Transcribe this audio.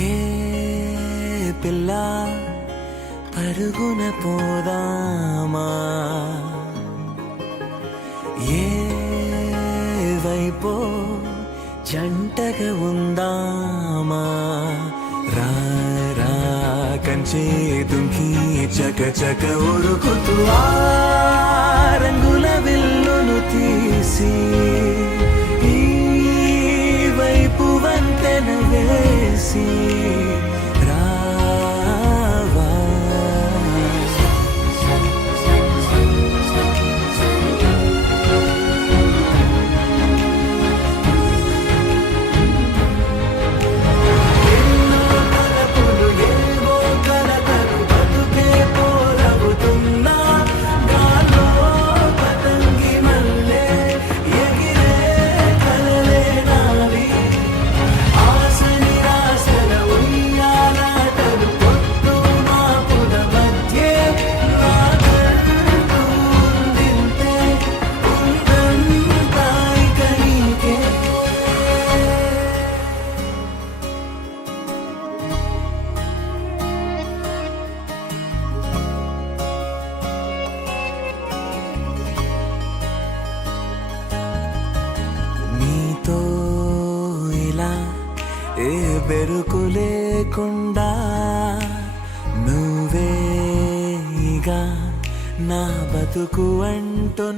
ఏ పిల్ల పరుగున పోదామా, ఏ వైపో జంటగా ఉందామా, రా రా కంచే దుంకి చక చక ఉరుకుతూ ఆ రంగుల విల్లును తీసి ఈ వైపు వంతెన వేసి రావా. ఎన్నో తలపులు ఏవో కలతలు బతుకే పోలవుతున్నా గాల్లో పతంగి మల్లె ఎగిరే కలలే నావి. ఆశ నిరాశల ఉయ్యాలాటలు పొద్దు మాపుల మధ్యే నాకంటూ ఉందింతే ఉందంతా ఇక నీకే. నీతో ఇలా ఏ బెరుకు లేకుండా నువ్వేగా నా బతుకు అంటున్నా.